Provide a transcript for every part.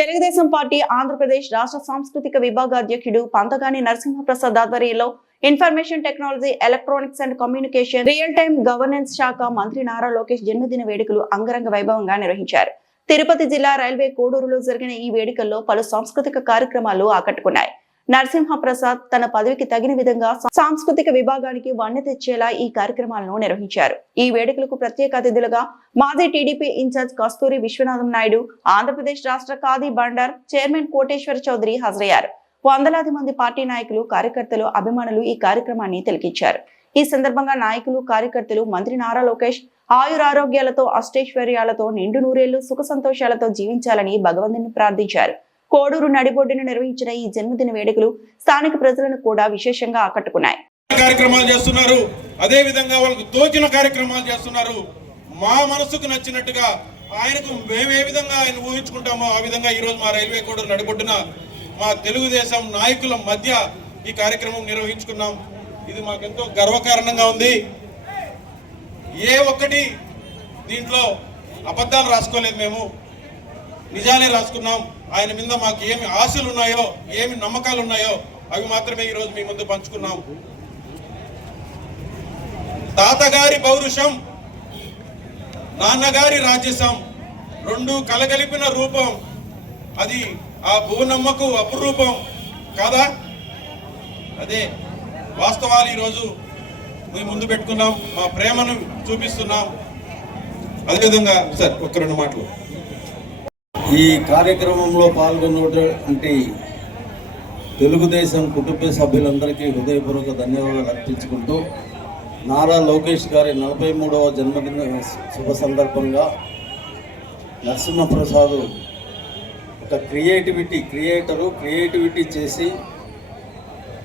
Telugu Desam party Andhra Pradesh రాష్ట్ర సాంస్కృతిక విభాగ అధ్యక్షుడు పంతగాని నరసింహప్రసాద్ ఆధ్వర్యంలో information technology electronics and communication real time governance శాఖ మంత్రి నారా లోకేష్ జన్మదిన వేడుకలు అంగరంగ వైభవంగా నిర్వహించారు. తిరుపతి జిల్లా రైల్వే కోడూరులో జరిగిన ఈ వేడుకల్లో పలు సాంస్కృతిక కార్యక్రమాలు ఆకట్టుకున్నాయి. నరసింహప్రసాద్ తన పదవికి తగిన విధంగా సాంస్కృతిక విభాగానికి వన్నె తెచ్చేలా ఈ కార్యక్రమాలను నిర్వహించారు. ఈ వేడుకలకు ప్రత్యేక అతిథులుగా మాజీ టీడీపీ ఇన్ఛార్జ్ కస్తూరి విశ్వనాథం నాయుడు ఆంధ్రప్రదేశ్ రాష్ట్ర ఖాదీ బండర్ చైర్మన్ కోటేశ్వర చౌదరి హాజరయ్యారు. వందలాది మంది పార్టీ నాయకులు కార్యకర్తలు అభిమానులు ఈ కార్యక్రమాన్ని తిలకించారు. ఈ సందర్భంగా నాయకులు కార్యకర్తలు మంత్రి నారా లోకేష్ ఆయురారోగ్యాలతో అష్టైశ్వర్యాలతో నిండు నూరేళ్ళు సుఖ సంతోషాలతో జీవించాలని భగవంతుని ప్రార్థించారు. కోడూరు నడిబొడ్డును నిర్వహించిన ఈ జన్మదిన వేడుకలు స్థానిక ప్రజలను కూడా విశేషంగా ఆకట్టుకున్నాయి. కార్యక్రమాలు చేస్తున్నారు. అదే విధంగా వాళ్ళకు తోచిన కార్యక్రమాలు చేస్తున్నారు. మా మనసుకు నచ్చినట్టుగా ఆయనకు మేము ఏ విధంగా ఆయన ఊహించుకుంటామో ఆ విధంగా ఈరోజు మా రైల్వే కోడూరు నడిబొడ్డున మా తెలుగుదేశం నాయకుల మధ్య ఈ కార్యక్రమం నిర్వహించుకున్నాం. ఇది మాకెంతో గర్వకారణంగా ఉంది. ఏ ఒక్కటి దీంట్లో అబద్ధాలు రాసుకోలేదు మేము. నిజాలే రాసుకున్నాం. ఆయన మీద మాకు ఏమి ఆశలు ఉన్నాయో ఏమి నమ్మకాలు ఉన్నాయో అవి మాత్రమే ఈరోజు మీ ముందు పంచుకున్నాం. తాతగారి పౌరుషం నాన్నగారి రాజ్యసం రెండు కలగలిపిన రూపం. అది ఆ భువనమ్మకు అపురూపం కాదా? అదే వాస్తవాలు ఈరోజు మీ ముందు పెట్టుకున్నాం. మా ప్రేమను చూపిస్తున్నాం. అదేవిధంగా సార్ ఒక్క రెండు మాటలు. ఈ కార్యక్రమంలో పాల్గొన్నటువంటి తెలుగుదేశం కుటుంబ సభ్యులందరికీ హృదయపూర్వక ధన్యవాదాలు అర్పించుకుంటూ నారా లోకేష్ గారి నలభై మూడవ జన్మదిన శుభ సందర్భంగా నరసింహప్రసాద్ ఒక క్రియేటివిటీ క్రియేటరు క్రియేటివిటీ చేసి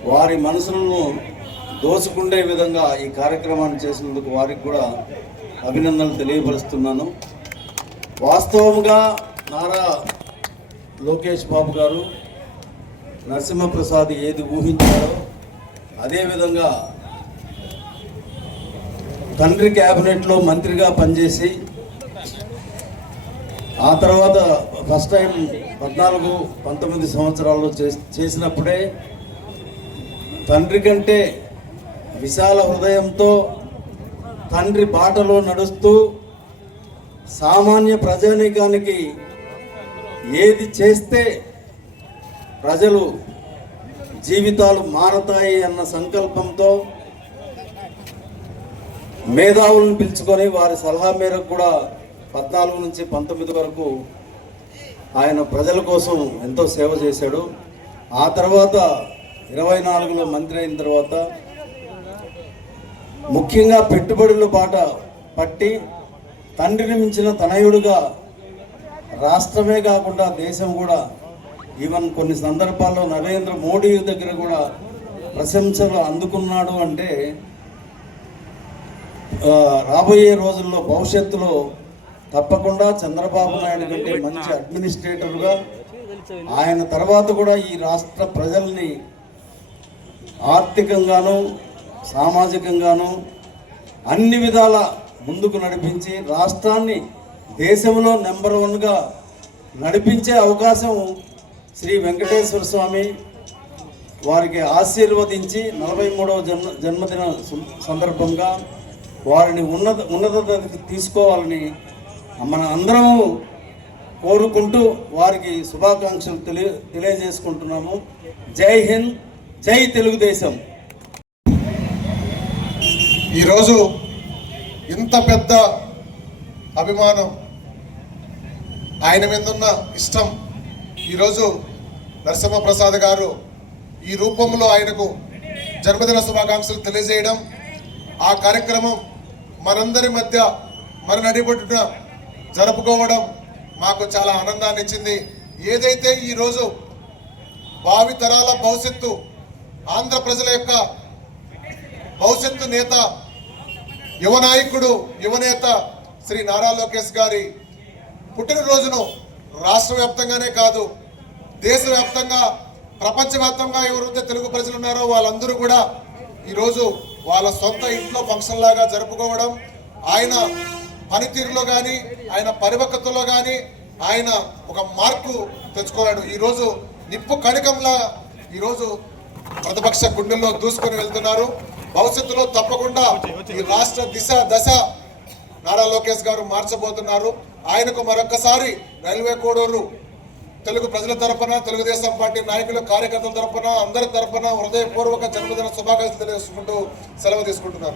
వారి మనసులను దోచుకుండే విధంగా ఈ కార్యక్రమాన్ని చేసినందుకు వారికి కూడా అభినందనలు తెలియపరుస్తున్నాను. వాస్తవంగా నారా లోకేష్ బాబు గారు నరసింహప్రసాద్ ఏది ఊహించారో అదేవిధంగా తండ్రి క్యాబినెట్లో మంత్రిగా పనిచేసి ఆ తర్వాత ఫస్ట్ టైం పద్నాలుగు పంతొమ్మిది సంవత్సరాల్లో చేసినప్పుడే తండ్రి కంటే విశాల హృదయంతో తండ్రి బాటలో నడుస్తూ సామాన్య ప్రజానీకానికి ఏది చేస్తే ప్రజలు జీవితాలు మారతాయి అన్న సంకల్పంతో మేధావులను పిలుచుకొని వారి సలహా మేరకు కూడా పద్నాలుగు నుంచి పంతొమ్మిది వరకు ఆయన ప్రజల కోసం ఎంతో సేవ చేశాడు. ఆ తర్వాత ఇరవై నాలుగులో మంత్రి అయిన తర్వాత ముఖ్యంగా పెట్టుబడుల బాట పట్టి తండ్రిని మించిన తనయుడుగా రాష్ట్రమే కాకుండా దేశం కూడా ఈవెన్ కొన్ని సందర్భాల్లో నరేంద్ర మోడీ దగ్గర కూడా ప్రశంసలు అందుకున్నాడు అంటే రాబోయే రోజుల్లో భవిష్యత్తులో తప్పకుండా చంద్రబాబు నాయుడు కంటే మంచి అడ్మినిస్ట్రేటర్గా ఆయన తర్వాత కూడా ఈ రాష్ట్ర ప్రజల్ని ఆర్థికంగాను సామాజికంగాను అన్ని విధాల ముందుకు నడిపించి రాష్ట్రాన్ని దేశంలో నెంబర్ వన్గా నడిపించే అవకాశం శ్రీ వెంకటేశ్వర స్వామి వారికి ఆశీర్వదించి నలభై మూడవ జన్మ జన్మదిన సందర్భంగా వారిని ఉన్నత ఉన్నత తీసుకోవాలని మన అందరము కోరుకుంటూ వారికి శుభాకాంక్షలు తెలియ తెలియజేసుకుంటున్నాము. జై హింద్ జై తెలుగుదేశం. ఈరోజు ఇంత పెద్ద అభిమానం ఆయన మీద ఉన్న ఇష్టం. ఈరోజు నరసింహప్రసాద్ గారు ఈ రూపంలో ఆయనకు జన్మదిన శుభాకాంక్షలు తెలియజేయడం ఆ కార్యక్రమం మనందరి మధ్య మన నడిబొట్టున జరుపుకోవడం మాకు చాలా ఆనందాన్ని ఇచ్చింది. ఏదైతే ఈరోజు భావి తరాల భవిష్యత్తు ఆంధ్ర ప్రజల యొక్క భవిష్యత్తు నేత యువ నాయకుడు యువనేత శ్రీ నారా లోకేష్ గారి పుట్టినరోజును రాష్ట్ర వ్యాప్తంగానే కాదు దేశవ్యాప్తంగా ప్రపంచవ్యాప్తంగా ఎవరైతే తెలుగు ప్రజలు ఉన్నారో వాళ్ళందరూ కూడా ఈరోజు వాళ్ళ సొంత ఇంట్లో ఫంక్షన్ లాగా జరుపుకోవడం ఆయన పనితీరులో కానీ ఆయన పరిపక్వతలో కానీ ఆయన ఒక మార్పు తెచ్చుకోలేడు ఈరోజు నిప్పు కణికంలా ఈరోజు ప్రతిపక్ష గుండెల్లో దూసుకొని వెళ్తున్నారు. భవిష్యత్తులో తప్పకుండా ఈ రాష్ట్ర దిశ దశ నారా లోకేష్ గారు మార్చబోతున్నారు. ఆయనకు మరొకసారి రైల్వే కోడూరు తెలుగు ప్రజల తరపున తెలుగుదేశం పార్టీ నాయకులు కార్యకర్తల తరపున అందరి తరపున హృదయపూర్వక జన్మదిన శుభాకాంక్షలు తెలియజేసుకుంటూ సెలవు తీసుకుంటున్నాను.